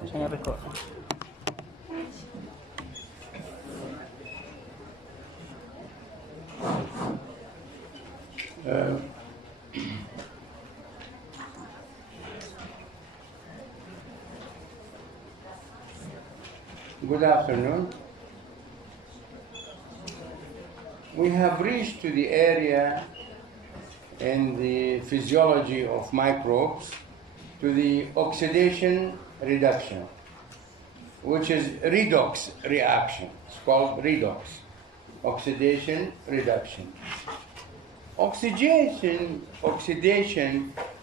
عشان الريكورد. Good afternoon. We have reached to the area in the physiology of microbes to the oxidation reduction, which is redox reaction. It's called redox, oxidation reduction. Oxidation,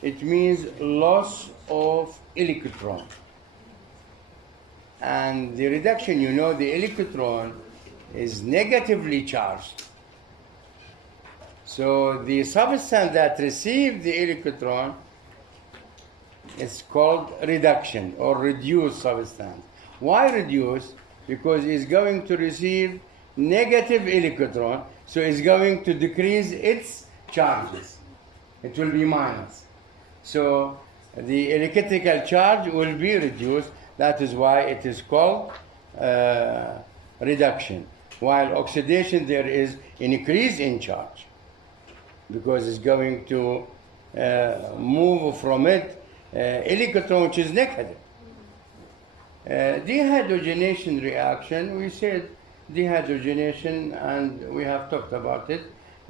it means loss of electron. And the reduction, you know, the electron is negatively charged. So the substance that receives the electron is called reduction or reduced substance. Why reduce? Because it's going to receive negative electron, so it's going to decrease its charges. It will be minus. So the electrical charge will be reduced. That is why it is called reduction. While oxidation, there is an increase in charge because it's going to move from it electron, which is negative. Dehydrogenation reaction, we said dehydrogenation, and we have talked about it,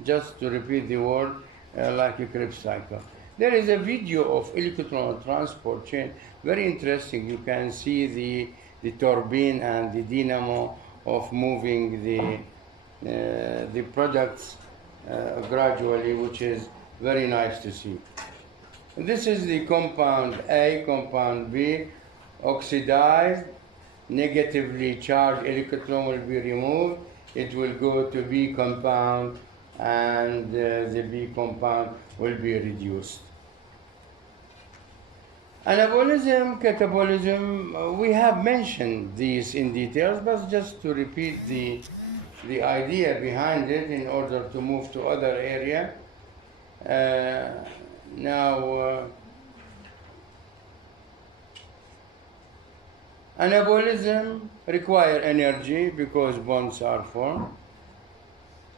just to repeat the word, like a Krebs cycle. There is a video of electron transport chain, very interesting. You can see the turbine and the dynamo of moving the products gradually, which is very nice to see. This is the compound A, compound B, oxidized, negatively charged electron will be removed. It will go to B compound, and the B compound will be reduced. Anabolism Catabolism, we have mentioned these in details, but just to repeat the idea behind it in order to move to other area. Anabolism requires energy because bonds are formed.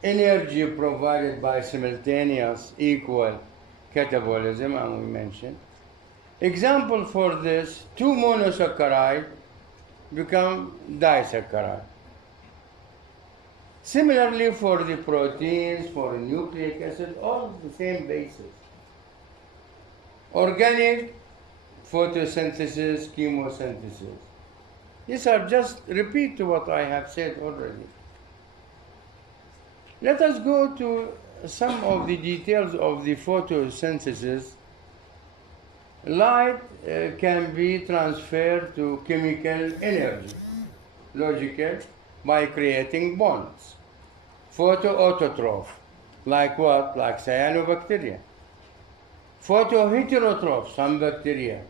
Energy provided by simultaneous equal catabolism, and we mentioned. Example for this, two monosaccharide become disaccharide. Similarly for the proteins, for nucleic acid, all the same basis. Organic, photosynthesis, chemosynthesis. These are just repeat to what I have said already. Let us go to some of the details of the photosynthesis. Light can be transferred to chemical energy, logical, by creating bonds. Photoautotroph, like what? Like cyanobacteria. Photoheterotroph, some bacteria.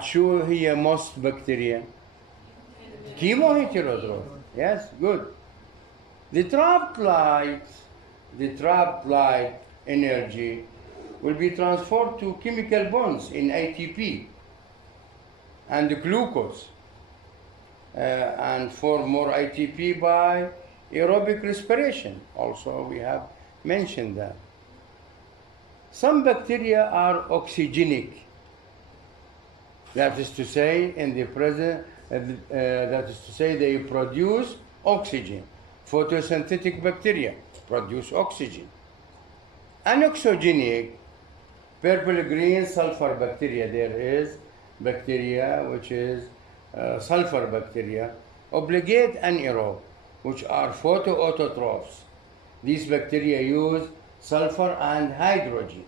شو هي most bacteria? Chemoheterotroph. Yes, good. The trapped light energy will be transferred to chemical bonds in ATP and glucose, and for more ATP by aerobic respiration. Also, we have mentioned that. Some bacteria are oxygenic. That is to say, in the present, that is to say, they produce oxygen. Photosynthetic bacteria produce oxygen. Anoxygenic, purple-green sulfur bacteria. There is bacteria which is sulfur bacteria, obligate anaerobe, which are photoautotrophs. These bacteria use sulfur and hydrogen.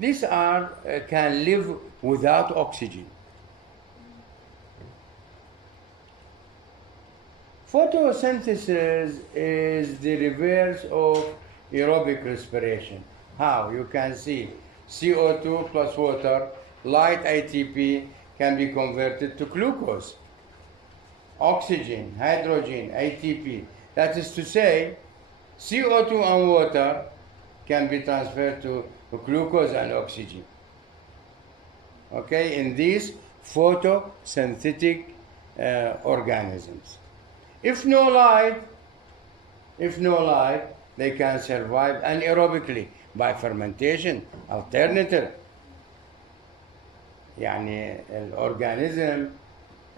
These can live without oxygen. Photosynthesis is the reverse of aerobic respiration. How? You can see CO2 plus water, light ATP can be converted to glucose. Oxygen, hydrogen, ATP. That is to say, CO2 and water can be transferred to glucose and oxygen. Okay, in this photosynthetic organisms. If no light, they can survive anaerobically by fermentation. Alternative, يعني الorganism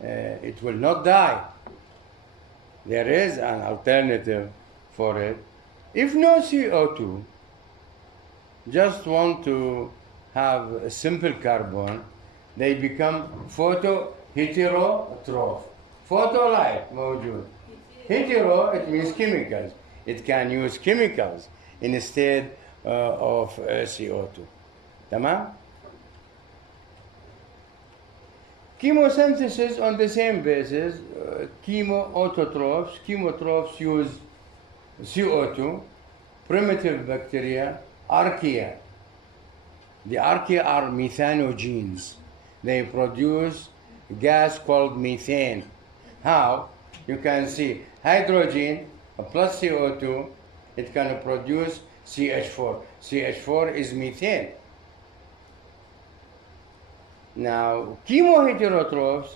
it will not die. There is an alternative for it. If no CO2, just want to have a simple carbon, they become photoheterotroph. Photolight موجود. Hetero, it means chemicals. It can use chemicals instead of CO2. تمام? Chemosynthesis on the same basis. Chemotrophs use CO2. Primitive bacteria, archaea. The archaea are methanogenes. They produce gas called methane. How? You can see hydrogen plus CO2, it can produce CH4. CH4 is methane. Now, chemoheterotrophs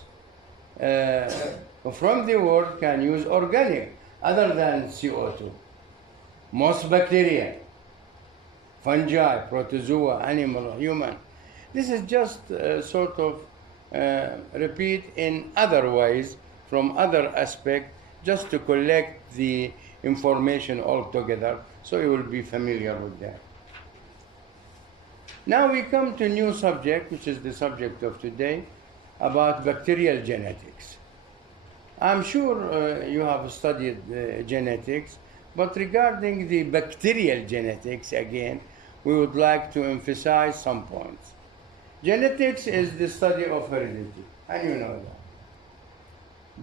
from the world can use organic other than CO2. Most bacteria, fungi, protozoa, animal, human. This is just sort of repeat in other ways from other aspects just to collect the information all together so you will be familiar with that. Now we come to a new subject, which is the subject of today, about bacterial genetics. I'm sure you have studied genetics, but regarding the bacterial genetics, again, we would like to emphasize some points. Genetics is the study of heredity, and you know that.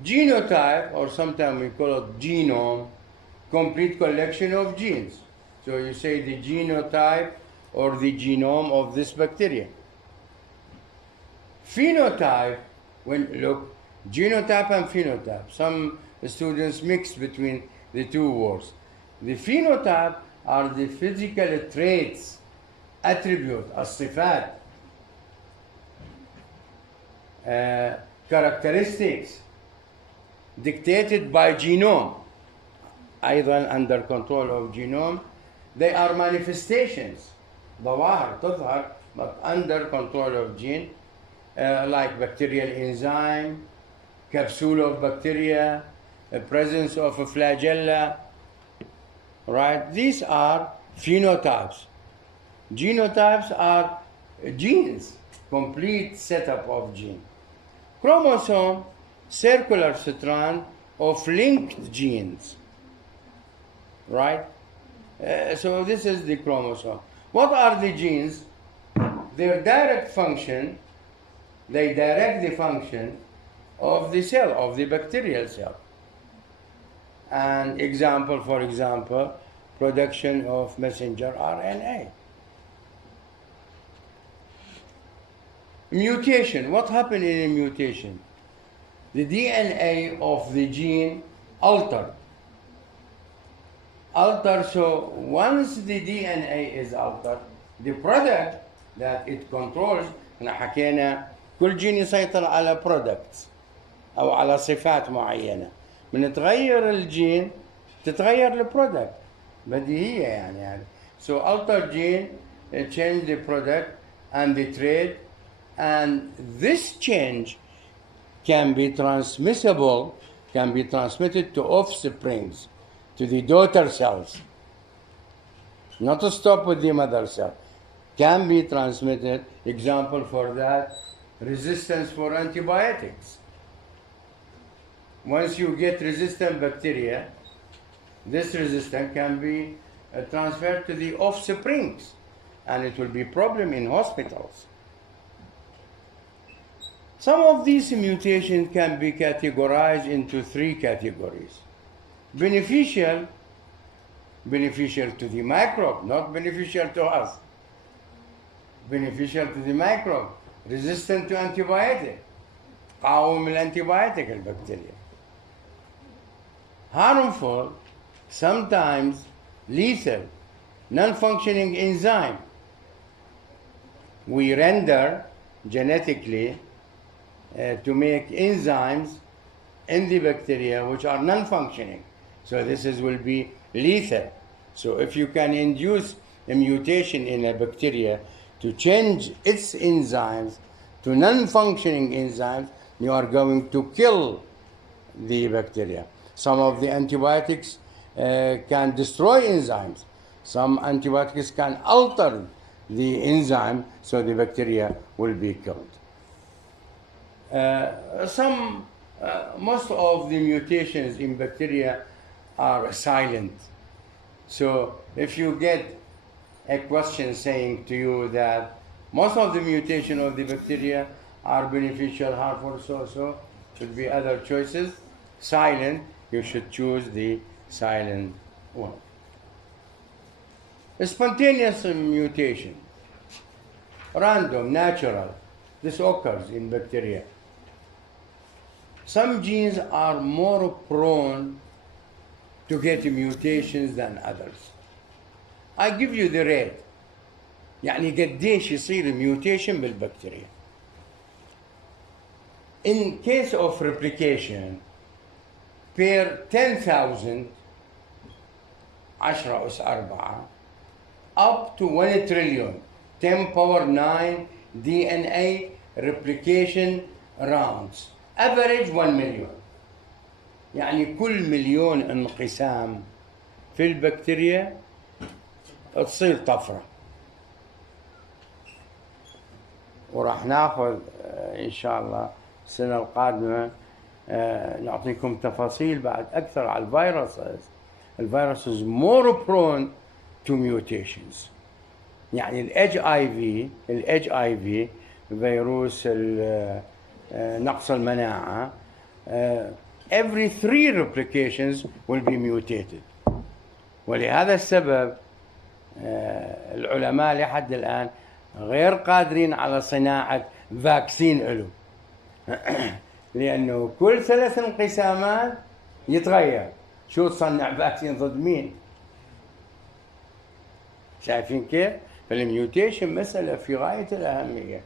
Genotype, or sometimes we call it genome, complete collection of genes. So you say the genotype or the genome of this bacteria. Phenotype, look, genotype and phenotype. Some students mix between the two words. The phenotype are the physical traits, attribute, الصفات, characteristics dictated by genome, أيضا under control of genome. They are manifestations, ظواهر تظهر but under control of gene, like bacterial enzyme, capsule of bacteria, the presence of a flagella, right? These are phenotypes. Genotypes are genes, complete setup of gene. Chromosome, circular strand of linked genes, right? So this is the chromosome. What are the genes? Their direct function, they direct the function of the cell, of the bacterial cell. And for example, production of messenger RNA. Mutation, what happened in a mutation? The DNA of the gene altered. So once the DNA is altered, the product that it controls, احنا حكينا كل جين يسيطر على products أو على صفات معينة. من تغير الجين تتغير البرودكت، بديهية يعني. So altered gene change the product and the trait, and this change can be transmissible, can be transmitted to offsprings, to the daughter cells. Not to stop with the mother cell. Can be transmitted. Example for that, resistance for antibiotics. Once you get resistant bacteria, this resistance can be transferred to the offsprings, and it will be a problem in hospitals. Some of these mutations can be categorized into 3 categories. Beneficial to the microbe, not beneficial to us. Beneficial to the microbe, resistant to antibiotic, قاوم الانتبيوتيك البكتيريا. Harmful, sometimes lethal, non-functioning enzyme. We render genetically to make enzymes in the bacteria which are non-functioning. So this will be lethal. So if you can induce a mutation in a bacteria to change its enzymes to non-functioning enzymes, you are going to kill the bacteria. Some of the antibiotics can destroy enzymes. Some antibiotics can alter the enzyme so the bacteria will be killed. Most of the mutations in bacteria are silent. So if you get a question saying to you that most of the mutation of the bacteria are beneficial, harmful, so should be other choices. Silent, you should choose the silent one. Spontaneous mutation, random, natural, this occurs in bacteria. Some genes are more prone to get mutations than others. I give you the rate. يعني قديش يصير mutation بالبكتيريا. In case of replication, per 10,000 10 أس 4 up to 1 trillion 10 power 9 DNA replication rounds. Average 1 million. يعني كل مليون انقسام في البكتيريا تصير طفرة. وراح ناخذ إن شاء الله السنة القادمة نعطيكم تفاصيل بعد أكثر على الفيروسز. الفيروسز more prone to mutations. يعني ال HIV فيروس نقص المناعة every 3 replications will be mutated. ولهذا السبب العلماء لحد الآن غير قادرين على صناعة فاكسين له لأنه كل 3 انقسامات يتغير. شو تصنع فاكسين ضد مين؟ شايفين كيف؟ فالميوتيشن مسألة في غاية الأهمية.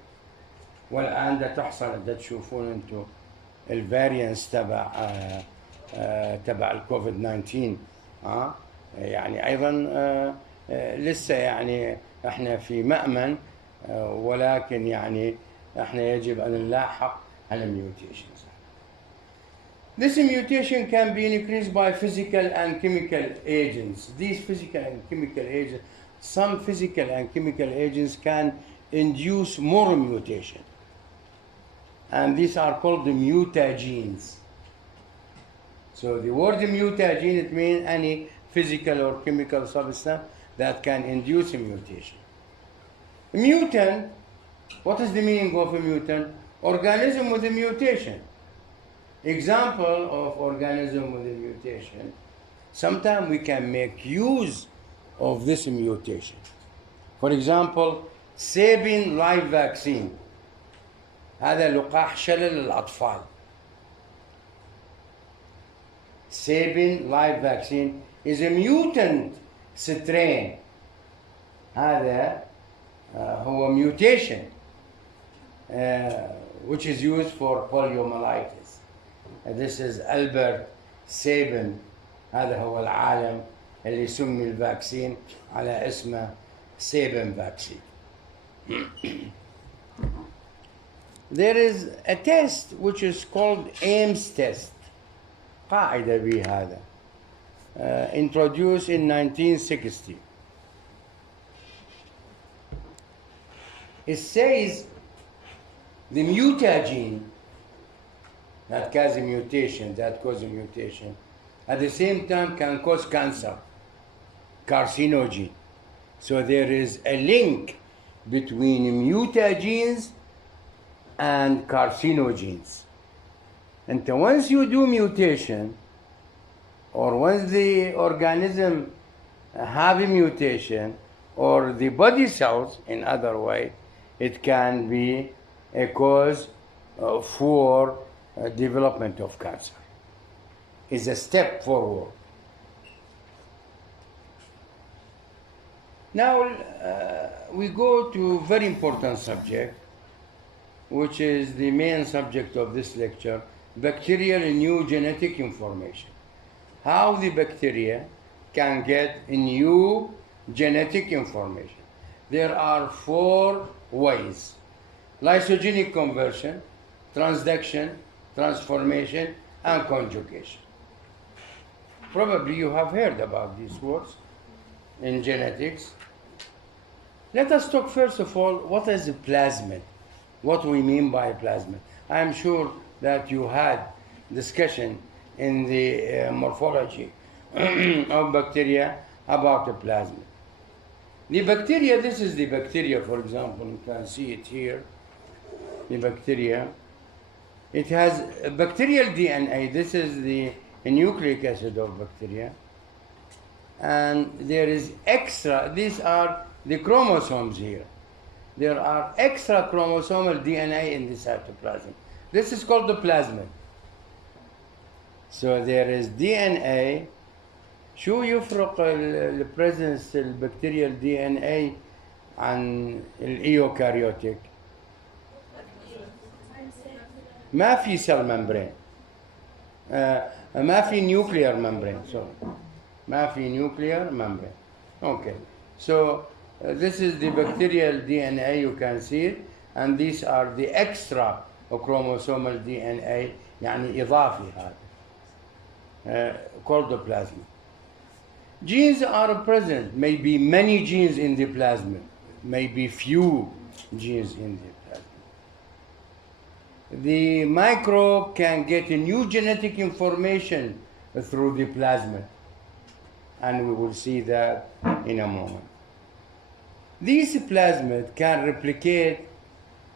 والآن ده تحصل ده تشوفون أنتم الفاريانس تبع الكوفيد 19 يعني أيضا لسه يعني احنا في مأمن ولكن يعني احنا يجب أن نلاحق على mutations. This mutation can be increased by physical and chemical agents. These physical and chemical agents, some physical and chemical agents can induce more mutation. And these are called the mutagenes. So the word mutagene, it means any physical or chemical substance that can induce a mutation. A mutant, what is the meaning of a mutant? Organism with a mutation. Example of organism with a mutation. Sometimes we can make use of this mutation. For example, Sabin live vaccine. هذا لقاح شلل للأطفال. Sabin live vaccine is a mutant strain. هذا هو mutation which is used for poliomyelitis. This is Albert Sabin. هذا هو العالم اللي سمي الفاكسين على اسمه Sabin vaccine. There is a test which is called Ames test. قاعدة بهذا. Introduced in 1960. It says the mutagene that causes a mutation, at the same time can cause cancer, carcinogen. So there is a link between mutagenes and carcinogens. And once you do mutation, or once the organism have a mutation, or the body cells, in other way, it can be a cause for development of cancer. It's a step forward. Now we go to very important subject, which is the main subject of this lecture, bacterial new genetic information. How the bacteria can get new genetic information. There are 4 ways: lysogenic conversion, transduction, transformation, and conjugation. Probably you have heard about these words in genetics. Let us talk first of all, what is a plasmid? What we mean by plasmid. I am sure that you had discussion in the morphology of bacteria about a plasmid. The bacteria, this is the bacteria, for example, you can see it here. The bacteria, it has bacterial DNA. This is the nucleic acid of bacteria. And there is extra, these are the chromosomes here. There are extra chromosomal DNA in the cytoplasm. This is called the plasmid. So there is DNA. شو يفرق البريزنس البكتيريال دي ان اي عن الايوكاريوتيك؟ ما في سيل ممبرين، ما في نيوكليير ممبرين، سوري، ما في نيوكليير ممبرين. Okay, so this is the bacterial DNA, you can see it, and these are the extra chromosomal DNA, يعني إضافي هذا, called the plasmid. Genes are present, maybe many genes in the plasmid, maybe few genes in the plasmid. The microbe can get a new genetic information through the plasmid, and we will see that in a moment. These plasmids can replicate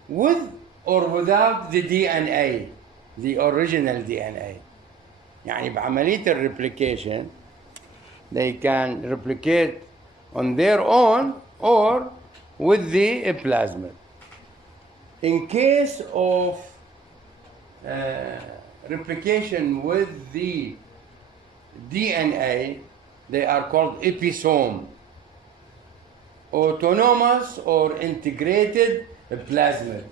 with or without the DNA, the original DNA. يعني بعملية الreplication, they can replicate on their own or with the plasmid. In case of replication with the DNA, they are called episome, autonomous or integrated plasmid.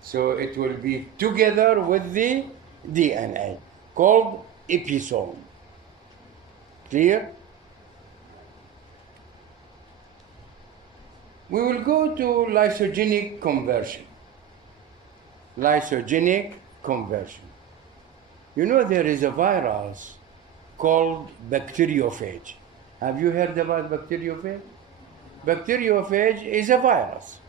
So it will be together with the DNA, called episome. Clear? We will go to lysogenic conversion. Lysogenic conversion. You know there is a virus called bacteriophage. Have you heard about bacteriophage? Bacteriophage is a virus,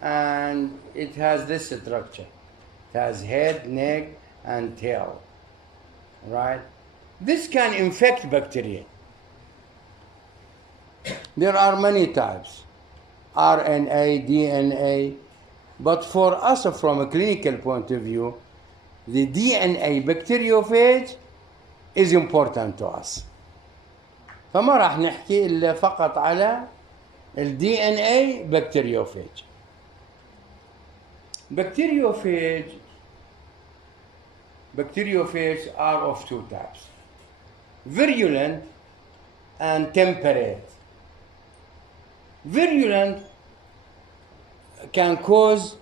and it has this structure. It has head, neck, and tail, right? This can infect bacteria. There are many types, RNA, DNA, but for us from a clinical point of view, the DNA bacteriophage is important to us. فما راح نحكي إلا فقط على ال DNA bacteriophage. Bacteriophages are of 2 types: virulent and temperate. Virulent can cause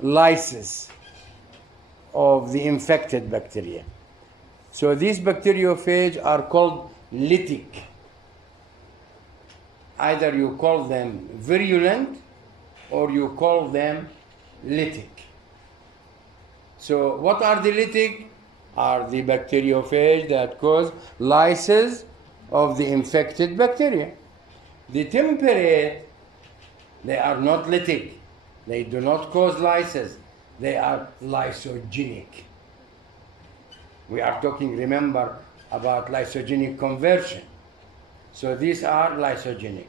lysis of the infected bacteria. So these bacteriophages are called lytic. Either you call them virulent or you call them lytic. So what are the lytic? Are the bacteriophage that cause lysis of the infected bacteria. The temperate, they are not lytic. They do not cause lysis. They are lysogenic. We are talking, remember, about lysogenic conversion. So these are lysogenic.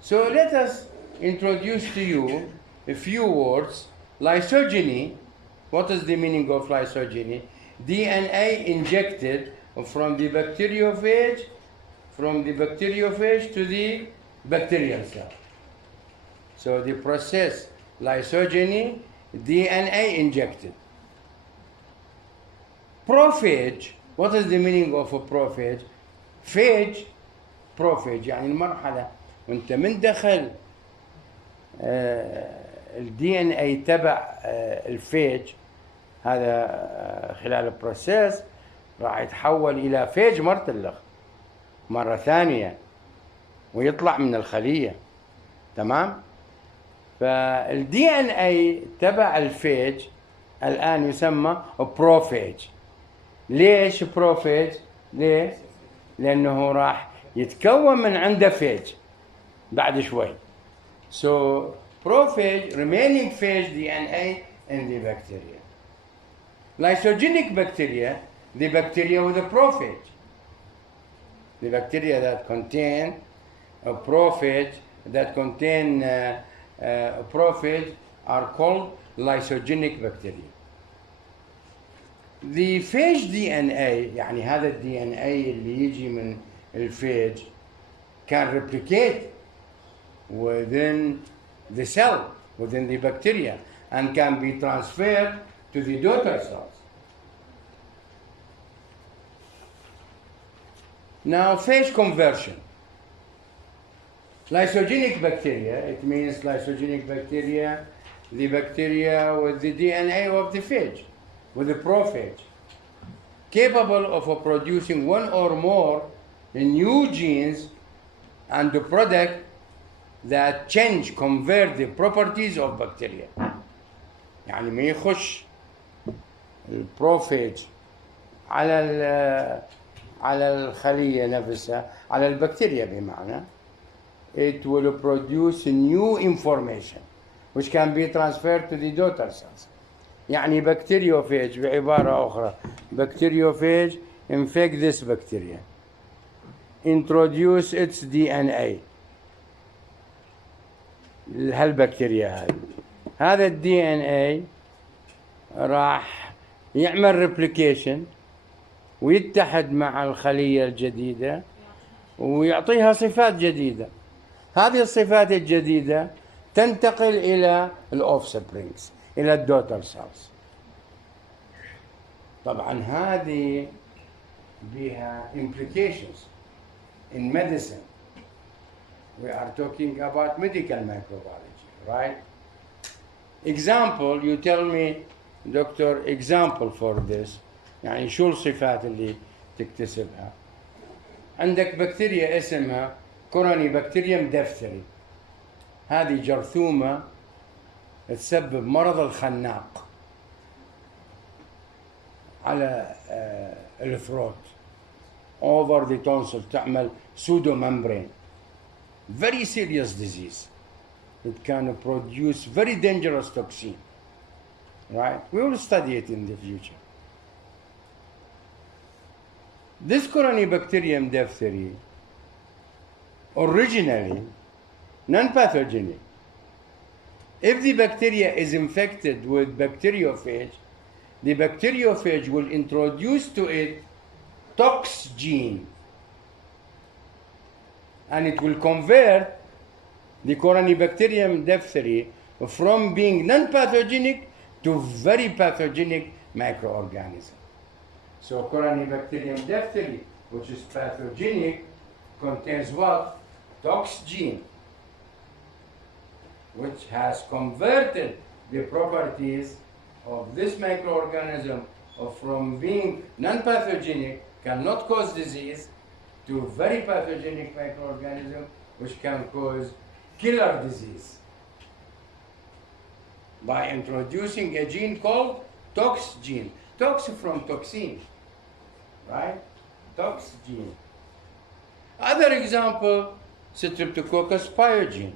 So let us introduce to you a few words. Lysogeny, what is the meaning of lysogeny? DNA injected from the bacteriophage to the bacterial cell. So the process, lysogeny, DNA injected. Prophage, what is the meaning of a prophage? Phage, prophage يعني المرحلة وانت من دخل الدي ان اي تبع الفيج هذا خلال البروسيس راح يتحول الى فيج مرتلخ مرة ثانية ويطلع من الخلية. تمام؟ فالدي ان اي تبع الفيج الآن يسمى بروفيج. ليش بروفيج؟ ليش؟ لأنه راح يتكون من عنده فيج بعد شوي. So prophage, remaining phage DNA in the bacteria. Lysogenic bacteria, the bacteria with a prophage. The bacteria that contain a prophage, that contain a prophage are called lysogenic bacteria. The phage DNA يعني هذا ال DNA اللي يجي من الفيج can replicate within the cell, within the bacteria, and can be transferred to the daughter cells. Now, phage conversion. Lysogenic bacteria, it means lysogenic bacteria, the bacteria with the DNA of the phage, with the prophage, capable of producing one or more new genes and the product that change, convert the properties of bacteria. يعني ما يخش البروفيج على الخلية نفسها، على البكتيريا بمعنى، it will produce new information which can be transferred to the daughter cells. يعني bacteriophage بعبارة أخرى، bacteriophage infect this bacteria, introduce its DNA هالبكتيريا هذا ال DNA راح يعمل replication ويتحد مع الخلية الجديدة ويعطيها صفات جديدة. هذه الصفات الجديدة تنتقل إلى الأوفسبرينجز، إلى الدوتر سيلز. طبعا هذه بها implications in medicine. We are talking about medical microbiology, right? Example, you tell me, doctor, example for this. يعني شو الصفات اللي تكتسبها؟ عندك بكتيريا اسمها كوروني بكتيريوم دفتري. هذه جرثومة تسبب مرض الخناق على الثروت over the tonsil، تعمل pseudo membrane. Very serious disease. It can produce very dangerous toxin. Right? We will study it in the future. This Corynebacterium diphtheria, originally non-pathogenic. If the bacteria is infected with bacteriophage, the bacteriophage will introduce to it tox gene, and it will convert the Corynebacterium diphtheria from being non-pathogenic to very pathogenic microorganism. So Corynebacterium diphtheria, which is pathogenic, contains what? Tox gene, which has converted the properties of this microorganism from being non-pathogenic, cannot cause disease, to very pathogenic microorganism, which can cause killer disease by introducing a gene called tox gene. Tox from toxin, right? Tox gene. Other example, Streptococcus pyogen,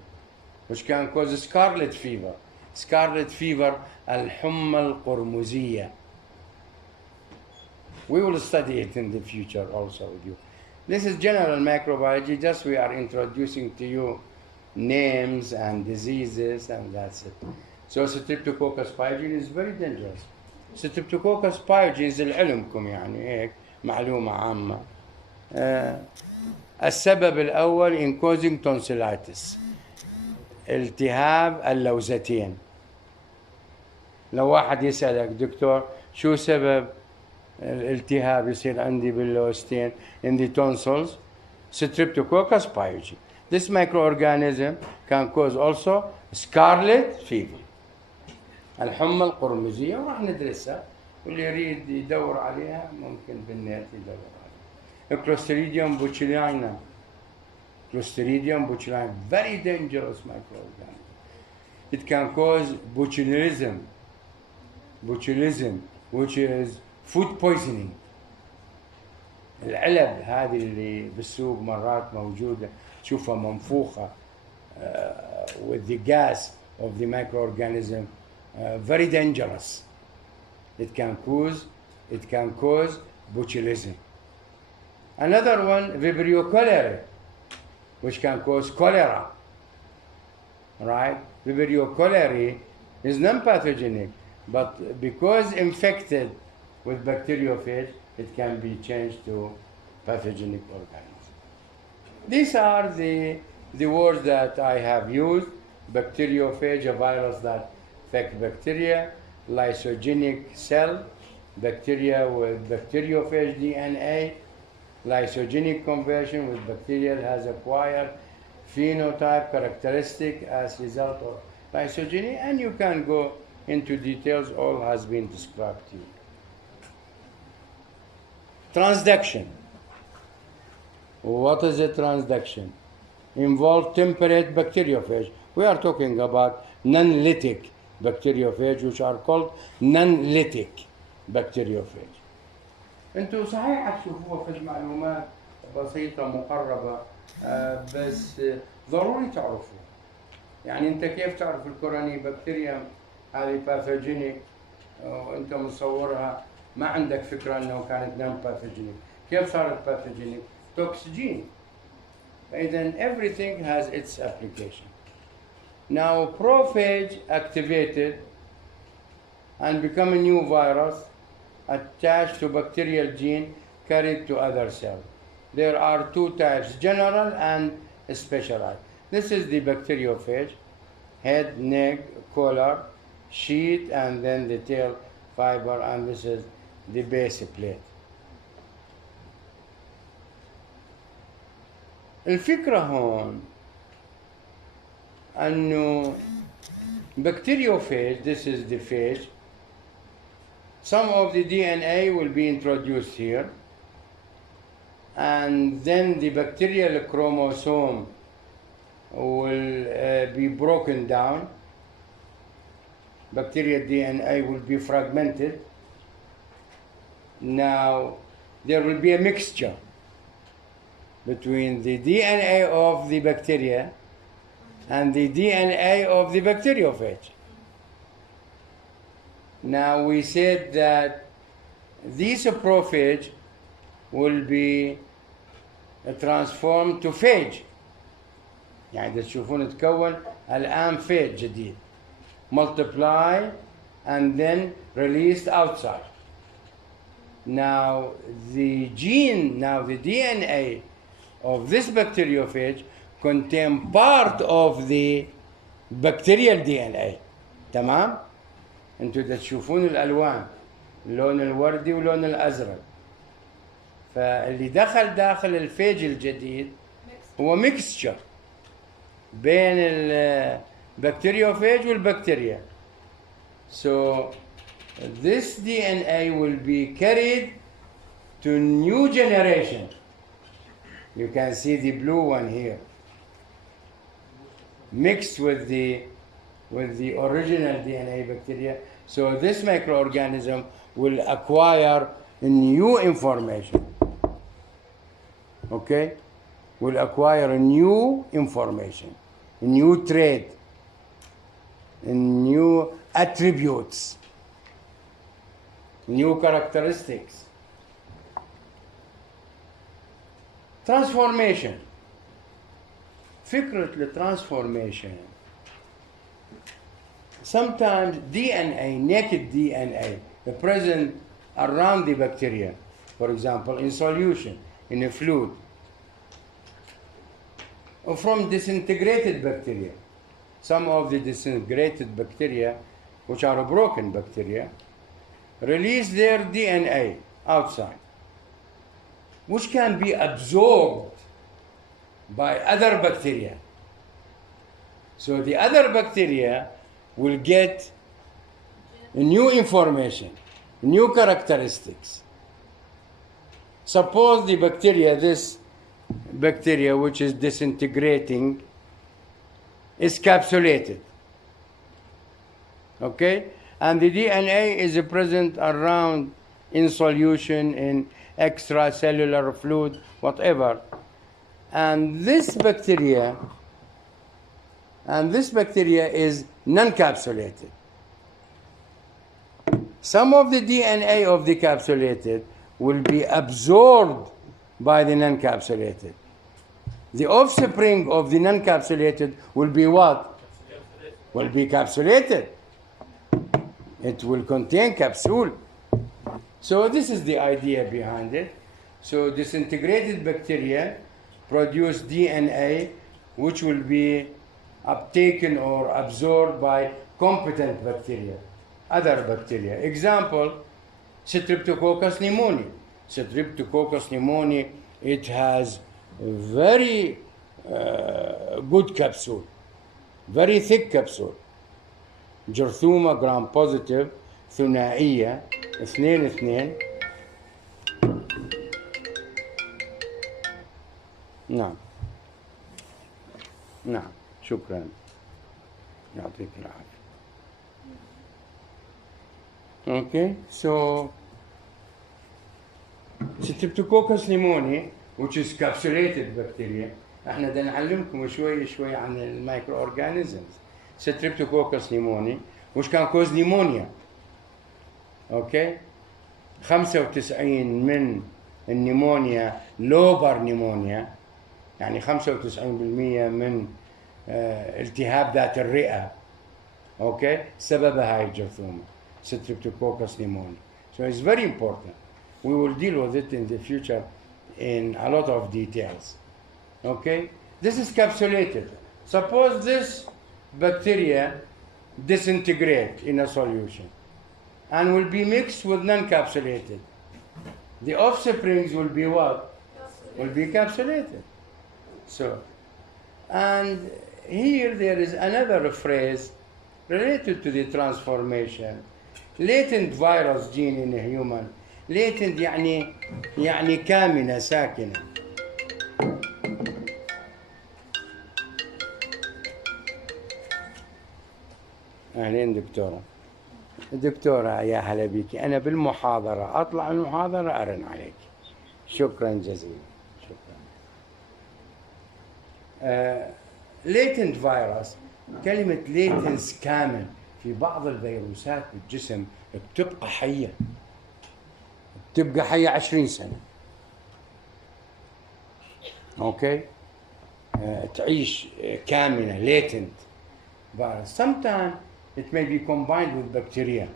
which can cause scarlet fever. Scarlet fever, الحمى القرمزية. We will study it in the future also with you. This is general microbiology, just we are introducing to you names and diseases, and that's it. So Streptococcus pyogen is very dangerous. Streptococcus pyogen لعلمكم يعني هيك معلومة عامة. السبب الأول in causing tonsillitis، التهاب اللوزتين. لو واحد يسألك دكتور شو سبب الالتهاب يصير عندي باللوزتين in the tonsils؟ Streptococcus pyogen. This microorganism can cause also scarlet fever. الحمى القرمزية وراح ندرسها، واللي يريد يدور عليها ممكن بالنت يدور عليها. Clostridium botulinum. Clostridium botulinum, very dangerous microorganism. It can cause botulism, which is food poisoning. العلب هذه اللي بالسوق مرات موجودة تشوفها منفوخة with the gas of the microorganism, very dangerous. It can cause botulism. Another one, Vibrio cholerae, which can cause cholera. Right? Vibrio cholerae is non-pathogenic, but because infected with bacteriophage, it can be changed to pathogenic organism. These are the words that I have used: bacteriophage, a virus that affects bacteria; lysogenic cell, bacteria with bacteriophage DNA; lysogenic conversion, with bacteria has acquired phenotype characteristic as result of lysogeny, and you can go into details, all has been described to you. Transduction. What is a transduction? Involve temperate bacteriophage. We are talking about non-lytic bacteriophage, which are called non-lytic bacteriophage. انتوا صحيح تشوفوها في المعلومات بسيطة مقربة، بس ضروري تعرفوا. يعني انت كيف تعرف الكوروني بكتيريا هذه باثوجينيك وانت مصورها ما عندك فكرة انه كانت نون باثوجينيك؟ كيف صارت باثوجينيك؟ توكسجين. إذن everything has its application. Now prophage activated and become a new virus attached to bacterial gene carried to other cells. There are two types, general and specialized. This is the bacteriophage, head, neck, collar, sheath, and then the tail fiber, and this is the base plate. الفكرة هون أنه bacteriophage, this is the phage, some of the DNA will be introduced here, and then the bacterial chromosome will be broken down. Bacterial DNA will be fragmented. Now, there will be a mixture between the DNA of the bacteria and the DNA of the bacteriophage. Now, we said that these prophage will be transformed to phage. يعني تشوفون تكون الآن phage جديد. Multiply and then released outside. Now, the DNA of this bacteriophage contain part of the bacterial DNA. تمام؟ انتوا تشوفون الألوان، اللون الوردي واللون الأزرق. فاللي دخل داخل الفيج الجديد هو ميكستشر بين البكتيريوفيج والبكتيريا. So this DNA will be carried to new generation. You can see the blue one here, mixed with the original DNA bacteria. So this microorganism will acquire new information. Okay? Will acquire new information, new trait, new attributes, new characteristics. Transformation. فكرة الترانسفورميشن. Sometimes DNA, naked DNA, present around the bacteria, for example, in solution, in a fluid, or from disintegrated bacteria. Some of the disintegrated bacteria, which are broken bacteria, release their DNA outside, which can be absorbed by other bacteria. So the other bacteria will get new information, new characteristics. Suppose the bacteria, this bacteria which is disintegrating, is capsulated. Okay? And the DNA is present around in solution, in extracellular fluid, whatever. And this bacteria is non-capsulated. Some of the DNA of the capsulated will be absorbed by the non-capsulated. The offspring of the non-capsulated will be what? Will be capsulated. It will contain capsule. So this is the idea behind it. So disintegrated bacteria produce DNA which will be uptaken or absorbed by competent bacteria, other bacteria. Example, Streptococcus pneumoniae. Streptococcus pneumoniae, it has very good capsule, very thick capsule. جرثومة جرام بوزيتيف ثنائية 2 نعم نعم شكرا يعطيك العافية. Okay, so Streptococcus pneumoniae, which is capsulated bacteria. احنا بدنا نعلمكم شوي عن المايكرو اورجانيزمز. Streptococcus pneumoniae which can cause pneumonia. Okay, 95 من النيمونيا لوبر نيمونيا، يعني 95% من التهاب ذات الرئة. Okay, سببها هاي الجرثومة Streptococcus pneumoniae. So it's very important. We will deal with it in the future in a lot of details. Okay, this is capsulated. Suppose this bacteria disintegrate in a solution and will be mixed with non-capsulated. The offsprings will be what? Will be capsulated. So, and here there is another phrase related to the transformation. Latent virus gene in a human. Latent يعني كامنة ساكنة. أهلين دكتورة. دكتورة يا هلا بيكي، أنا بالمحاضرة أطلع المحاضرة أرن عليك. شكرا جزيلا. شكرا. latent virus، كلمة latent كامل في بعض الفيروسات بالجسم بتبقى حية. بتبقى حية 20 سنة. أوكي؟ تعيش كامنة latent virus. Sometimes it may be combined with bacteria.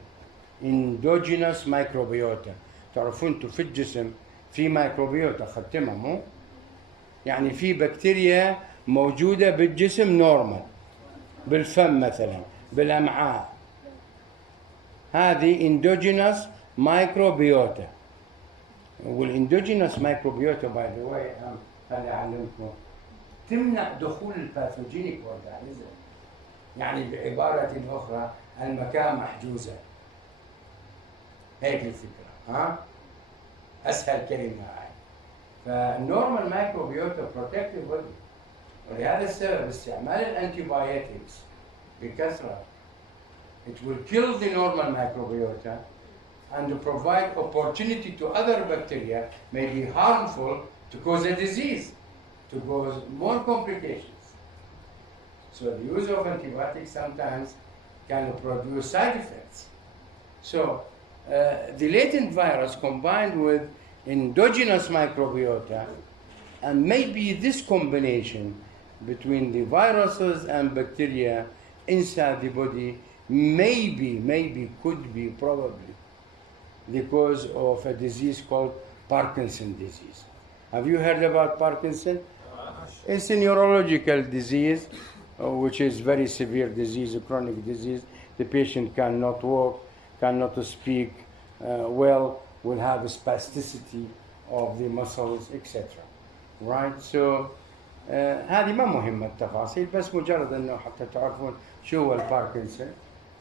Endogenous microbiota. تعرفون انتوا في الجسم في مايكروبيوتا ختمها مو؟ يعني في بكتيريا موجودة بالجسم نورمال، بالفم مثلا، بالأمعاء. هذه endogenous microbiota. والاندوجينوس مايكروبيوتا باي ذا واي خليني أعلمكم تمنع دخول الباثوجينيك اورجانيزم. يعني بعبارة أخرى المكان محجوزة. هيك الفكرة. ها؟ أسهل كلمة هاي. فالنورمال مايكروبيوتا بروتكتيف بودي. ولهذا السبب استعمال الانتيبيوتكس بكثرة it will kill the normal microbiota and provide opportunity to other bacteria may be harmful to cause a disease, to cause more complications. So the use of antibiotics sometimes can produce side effects. So the latent virus combined with endogenous microbiota, and maybe this combination between the viruses and bacteria inside the body maybe could be probably the cause of a disease called Parkinson disease. Have you heard about Parkinson? It's a neurological disease which is very severe disease, a chronic disease. The patient cannot walk, cannot speak well, will have a spasticity of the muscles, etc. Right? So هذه ما مهمة التفاصيل، بس مجرد انه حتى تعرفون شو هو الباركنسون.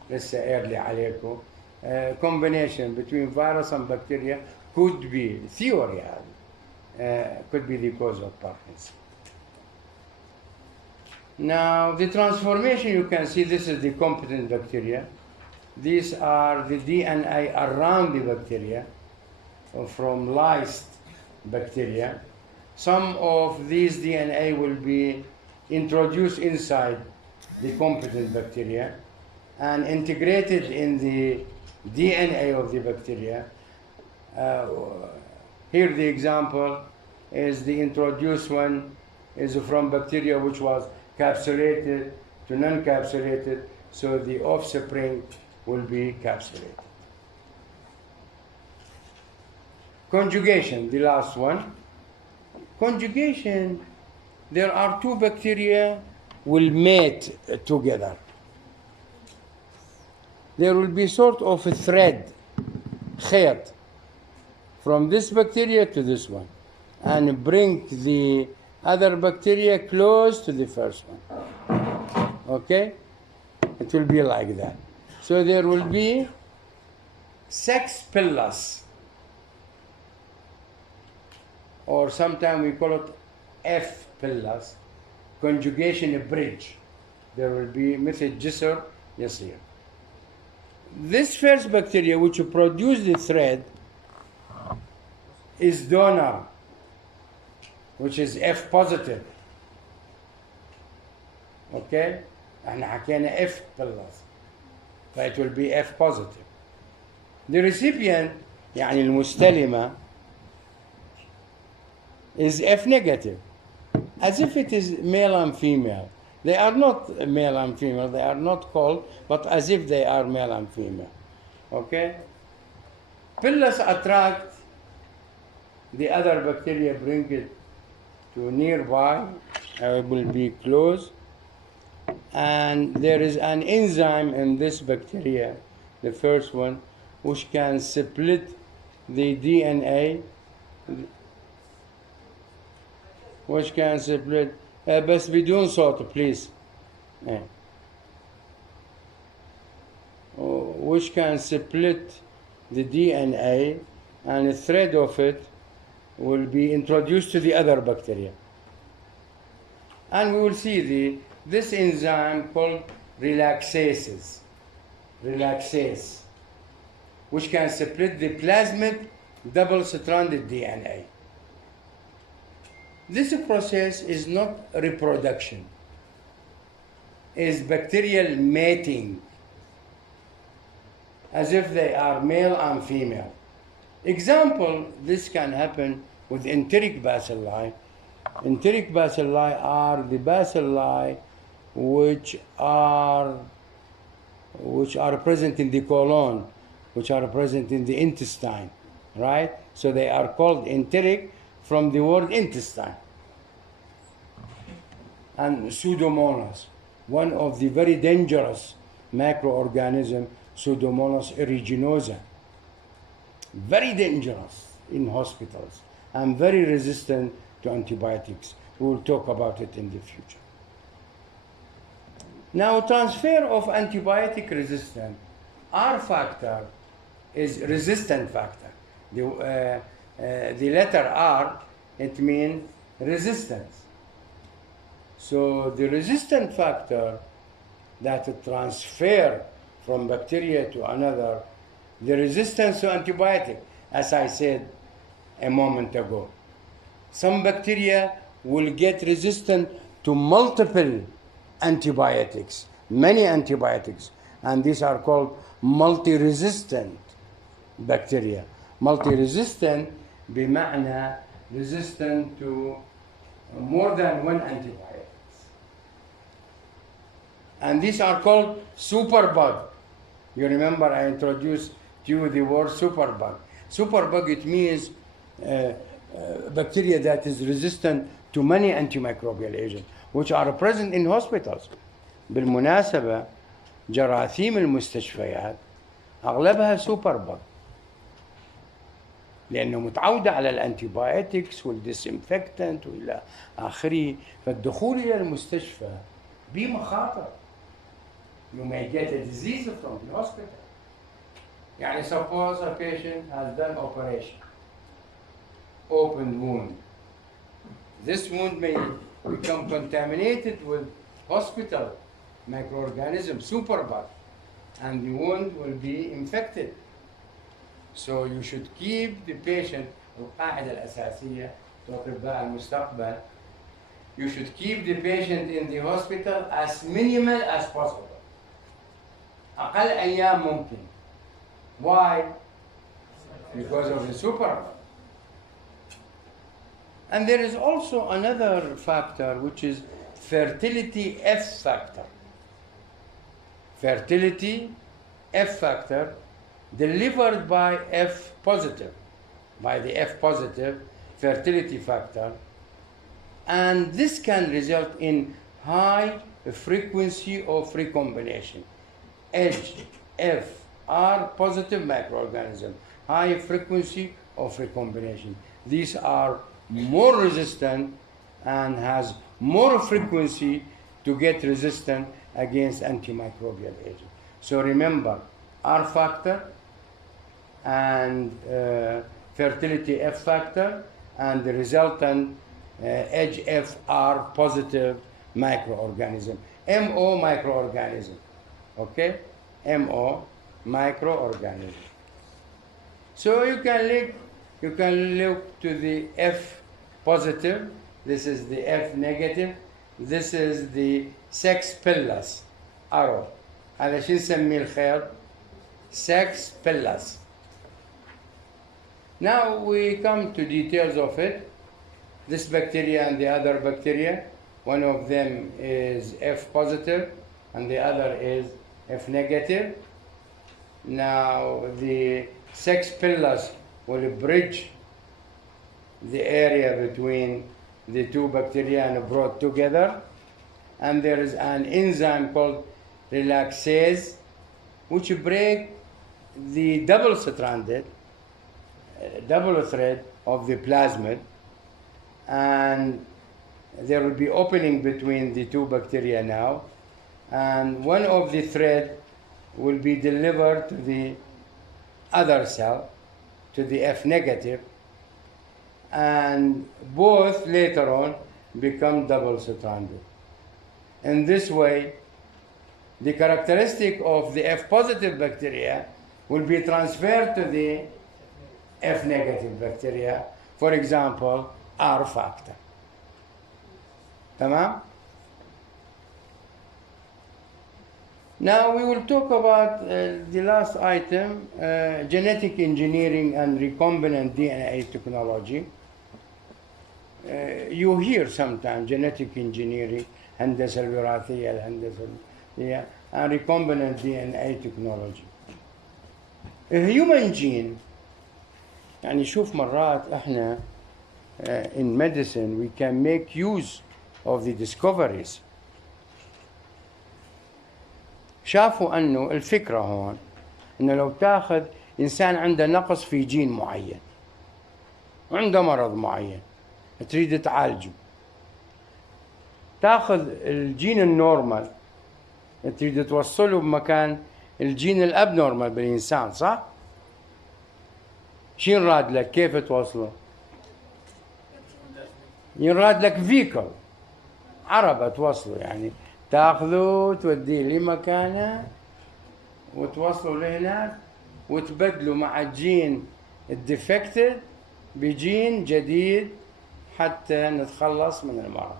لسه ايرلي عليكم. combination between virus and bacteria could be, theory could be the cause of Parkinson. Now, the transformation, you can see this is the competent bacteria. These are the DNA around the bacteria, from lysed bacteria. Some of these DNA will be introduced inside the competent bacteria and integrated in the DNA of the bacteria. Here the example is the introduced one is from bacteria which was capsulated to non-capsulated, so the offspring will be capsulated. Conjugation, the last one. Conjugation, there are two bacteria will mate together. There will be sort of a thread, khayt, from this bacteria to this one, and bring the other bacteria close to the first one. Okay? It will be like that. So there will be sex pillas, or sometimes we call it F pillas, conjugation bridge. There will be مثل جسر يصير. This first bacteria which produce the thread is donor, which is F positive. Okay? احنا حكينا F pillas. It will be F positive. The recipient, يعني المستلمة, is F negative, as if it is male and female. They are not male and female, they are not called, but as if they are male and female. Okay? Pillas attract the other bacteria, bring it to nearby, it will be close. And there is an enzyme in this bacteria, the first one, which can split the DNA, which can split, بس بدون صوت please. Which can split the DNA, and a thread of it will be introduced to the other bacteria. And we will see this enzyme called relaxase, which can split the plasmid double-stranded DNA. This process is not reproduction, it's bacterial mating, as if they are male and female. Example, this can happen with enteric bacilli. Enteric bacilli are the bacilli which are present in the colon, which are present in the intestine, right? So they are called enteric from the word intestine. And Pseudomonas, one of the very dangerous microorganisms, Pseudomonas aeruginosa, very dangerous in hospitals and very resistant to antibiotics. We will talk about it in the future. Now, transfer of antibiotic resistance, R factor is resistant factor. The letter R, it means resistance. So the resistant factor that transfer from bacteria to another, the resistance to antibiotic, as I said a moment ago. Some bacteria will get resistant to multiple antibiotics, many antibiotics, and these are called multi-resistant bacteria. Multi-resistant بمعنى resistant to more than one antibiotics. And these are called superbug. You remember I introduced to you the word superbug. Superbug, it means bacteria that is resistant to many antimicrobial agents, which are present in hospitals. بالمناسبة جراثيم المستشفيات أغلبها superbug. لأنه متعودة على الانتيبايوتكس والديسانفكتنت وإلى آخره، فالدخول إلى المستشفى بمخاطر. You may get a disease from the hospital. يعني suppose a patient has done operation, open wound. This wound may become contaminated with hospital microorganisms, superbug, and the wound will be infected. So you should keep the patient, القاعدة الأساسية لأطباء المستقبل, you should keep the patient in the hospital as minimal as possible. أقل أيام ممكن. Why? Because of the superbug. And there is also another factor, which is fertility F factor. Fertility F factor delivered by F positive, by the F positive fertility factor. And this can result in high frequency of recombination. HFR positive microorganism, high frequency of recombination. These are more resistant and has more frequency to get resistant against antimicrobial agents. So remember, R factor and fertility F factor and the resultant HFR positive microorganism. MO microorganism. Okay? MO microorganism. So you can look to the F positive. This is the F negative. This is the sex pillas arrow. على شو نسميه الخيط؟ sex pillas. Now we come to details of it. This bacteria and the other bacteria, one of them is F positive and the other is F negative. Now the sex pillas will bridge the area between the two bacteria and brought together, and there is an enzyme called relaxase which break the double thread of the plasmid, and there will be opening between the two bacteria now, and one of the thread will be delivered to the other cell, to the F negative, and both later on become double-stranded. In this way, the characteristic of the F positive bacteria will be transferred to the F negative bacteria, for example, R factor. Tamam? Now we will talk about the last item, genetic engineering and recombinant DNA technology. You hear sometimes genetic engineering, هندسة الوراثية الهندسة and recombinant DNA technology. A human gene, يعني شوف مرات احنا in medicine we can make use of the discoveries. شافوا انه الفكرة هون انه لو تاخذ انسان عنده نقص في جين معين وعنده مرض معين تريد تعالجه، تاخذ الجين النورمال تريد توصله بمكان الجين الابنورمال بالانسان، صح؟ شو ينراد لك؟ كيف توصله؟ ينراد لك فيكل، عربة توصله، يعني تاخذه توديه لمكانه وتوصله لهناك وتبدله مع الجين الديفكتد بجين جديد حتى نتخلص من المرض.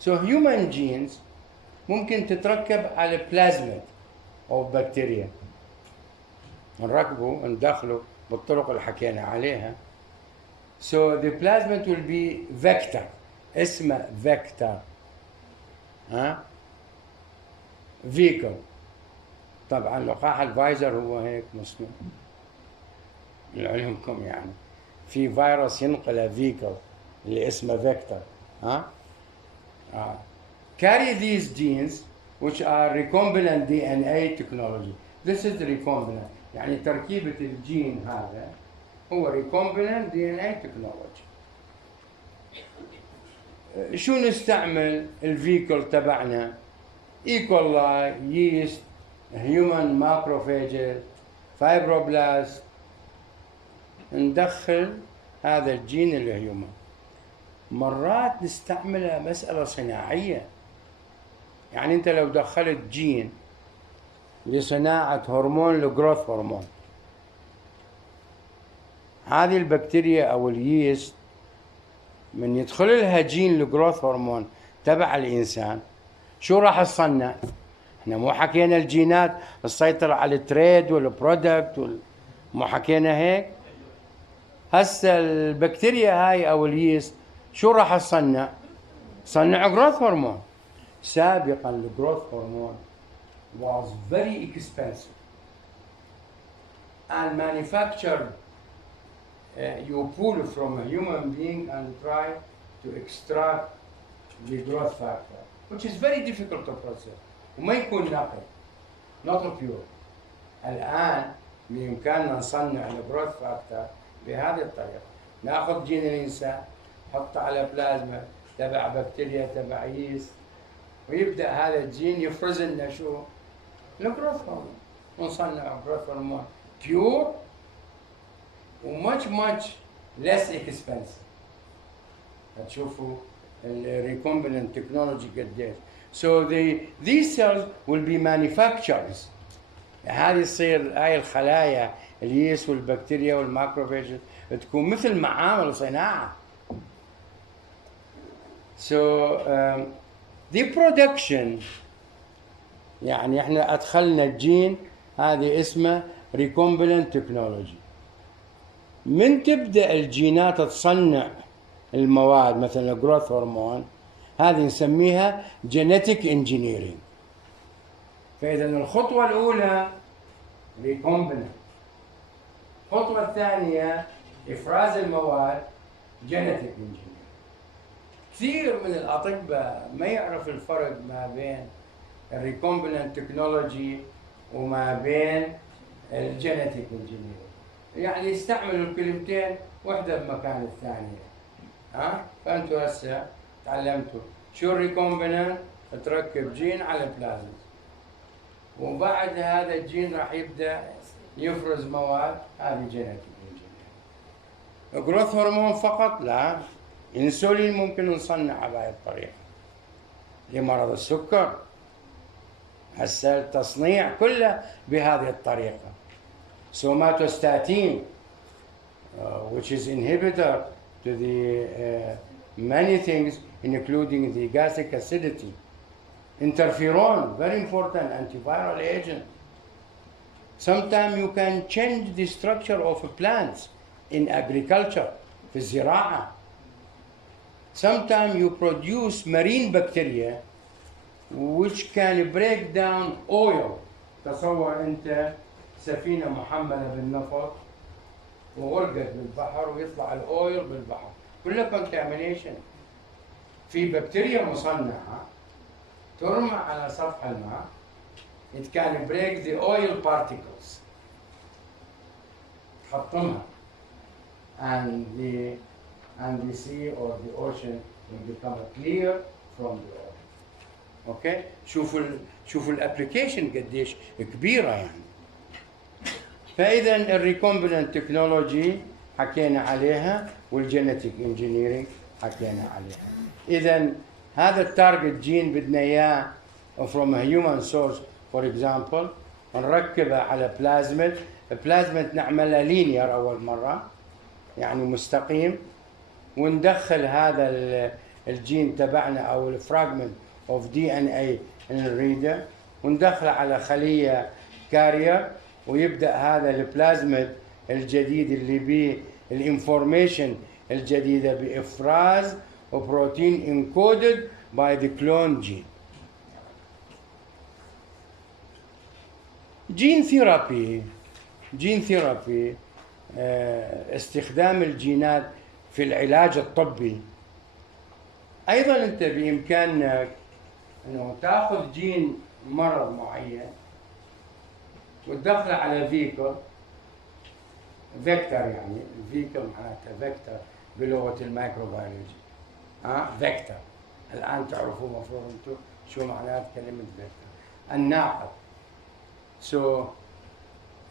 So human genes ممكن تتركب على بلازميد أو بكتيريا، نركبه ندخله بالطرق اللي حكينا عليها. So the plasmid will be vector، اسمه vector، ها؟ vehicle. طبعا لقاح الفايزر هو هيك مصنوع لعلمكم، يعني في فيروس ينقله vehicle اللي اسمه vector، ها؟ Carry these genes which are recombinant DNA technology. This is recombinant، يعني تركيبة الجين هذا هو recombinant DNA technology. شو نستعمل الفيكل تبعنا؟ ايكولاي، ييست، human macrophages فايبروبلاست، ندخل هذا الجين الهيومن. مرات نستعملها مسألة صناعية، يعني أنت لو دخلت جين لصناعة هرمون الجروث هرمون، هذه البكتيريا أو اليست من يدخل لها جين الجروث هرمون تبع الإنسان، شو راح تصنع؟ احنا مو حكينا الجينات تسيطر على التريد والبرودكت مو حكينا هيك؟ هسه البكتيريا هاي أو اليست شو راح تصنع؟ تصنع جروث هرمون. سابقا الجروث هرمون was very expensive and manufactured. You pull from a human being and try to extract the growth factor, which is very difficult to process وما يكون نقي not pure. الآن بإمكاننا نصنع الجروث فاكتور بهذه الطريقة، ناخذ جين الإنسان نحطه على بلازما تبع بكتيريا تبع ييست، ويبدأ هذا الجين يفرز لنا شو؟ الجروث هرمون، ونصنع جروث هرمون pure much less expensive. هتشوفوا recombinant technology قديش. So these cells will be manufactured. هذه تصير هاي الخلايا اليست والبكتيريا والماكروفيج تكون مثل معامل صناعة. So the production، يعني احنا ادخلنا الجين هذه اسمه recombinant technology. من تبدأ الجينات تصنع المواد مثلا الجروث هرمون، هذه نسميها genetic engineering. فإذا الخطوة الأولى recombinant، الخطوة الثانية إفراز المواد genetic engineering. كثير من الأطباء ما يعرف الفرق ما بين recombinant technology وما بين genetic engineering، يعني يستعملوا الكلمتين واحدة بمكان الثانية. فأنتوا هسه تعلمتوا شو الريكومبينانت، تركب جين على بلازما، وبعد هذا الجين راح يبدأ يفرز مواد، هذه جينيتيك انجينيرنج. جروث هرمون فقط لا، انسولين ممكن نصنعه بهذه الطريقة لمرض السكر، هسه التصنيع كله بهذه الطريقة. سوماتوستاتين which is inhibitor to the many things including the gastric acidity. Interferon, very important antiviral agent. Sometimes you can change the structure of plants in agriculture, في الزراعة. Sometimes you produce marine bacteria which can break down oil. تصور أنت سفينة محملة بالنفط وغرقت بالبحر ويطلع الأويل بالبحر، كلها contamination. في بكتيريا مصنعة ترمى على سطح الماء، it can break the oil particles، تحطمها and the sea or the ocean will become clear from the oil. اوكي، شوفوا الابلكيشن قديش كبيرة يعني. فإذا الريكومبيننت تكنولوجي حكينا عليها والجينيتيك انجينيرنج حكينا عليها. إذا هذا التارجت جين بدنا إياه from a human source for example، نركبه على بلازميد. بلازميد نعملها لينير أول مرة يعني مستقيم، وندخل هذا الجين تبعنا أو الفراغمنت of DNA نريده، وندخله على خلية كارير، ويبدأ هذا البلازميد الجديد اللي بيه الانفورميشن الجديدة بإفراز وبروتين encoded by the clone gene. جين ثيرابي استخدام الجينات في العلاج الطبي. أيضا أنت بإمكانك أنه تأخذ جين مرض معين وتدخله على فيكتور، يعني الفيكتور معناتها فيكتور بلغة الميكروبيولوجي، فيكتور. الآن تعرفوا مفروض أنتم شو معنات كلمة فيكتور، الناقل.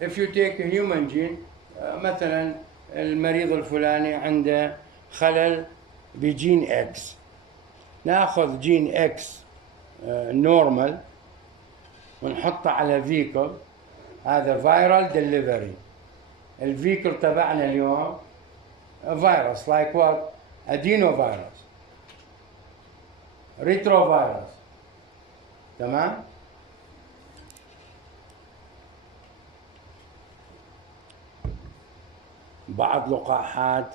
if you take a human gene مثلا المريض الفلاني عنده خلل بجين اكس، ناخذ جين اكس نورمال ونحطه على فيكل، هذا فيرال ديليفري. الفيكل تبعنا اليوم فيروس لايك وات؟ ادينو فيروس، ريترو فيروس، تمام؟ بعض لقاحات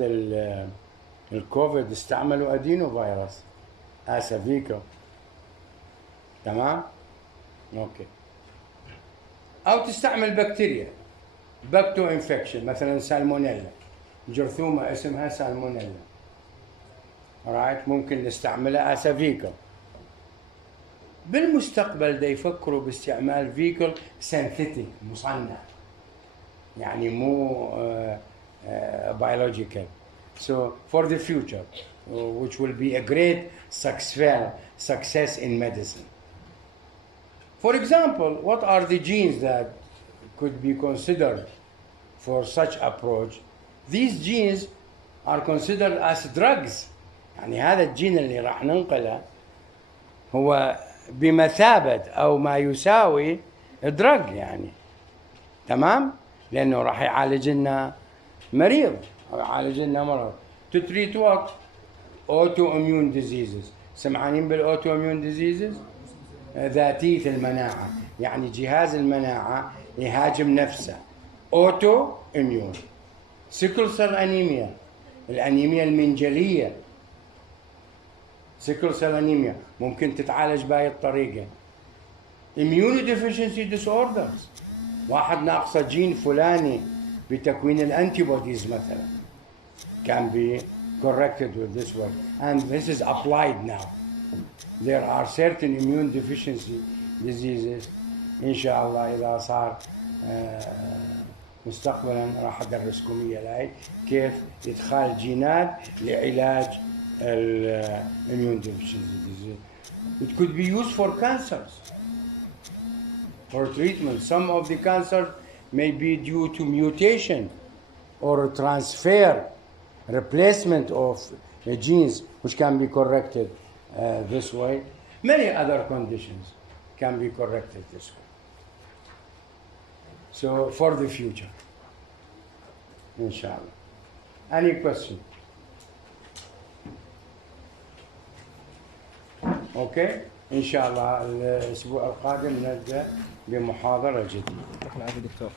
الكوفيد استعملوا ادينو فيروس as a vehicle، تمام؟ اوكي. او تستعمل بكتيريا باكتو انفكشن، مثلا سالمونيلا، جرثومه اسمها سالمونيلا، رايت، ممكن نستعملها as a vehicle. بالمستقبل دا يفكروا باستعمال فيكل سينثيتيك مصنع، يعني مو biological. So for the future, which will be a great success in medicine. For example, what are the genes that could be considered for such approach? These genes are considered as drugs. يعني هذا الجين اللي راح ننقله هو بمثابة أو ما يساوي drug يعني، تمام؟ لأنه راح يعالج لنا مريض أو يعالج لنا مرض. To treat what? Autoimmune diseases. سمعانين بالautoimmune diseases؟ ذاتية المناعة، يعني جهاز المناعة يهاجم نفسه. autoimmune. sickle cell anemia، الأنيميا المنجلية. sickle cell anemia ممكن تتعالج بهاي الطريقة. immunodeficiency disorders، واحد ناقصه جين فلاني بتكوين الانتيبوديز مثلا، can be corrected with this way, and this is applied now. There are certain immune deficiency diseases ان شاء الله اذا صار مستقبلا راح ادرسكم اياها كيف ادخال جينات لعلاج immune deficiency disease. It could be used for cancers, for treatment. Some of the cancers may be due to mutation or transfer, replacement of genes which can be corrected this way. Many other conditions can be corrected this way. So for the future, inshallah. Any question? اوكي، ان شاء الله الاسبوع القادم نبدا بمحاضره جديده. يعطيك العافيه دكتور.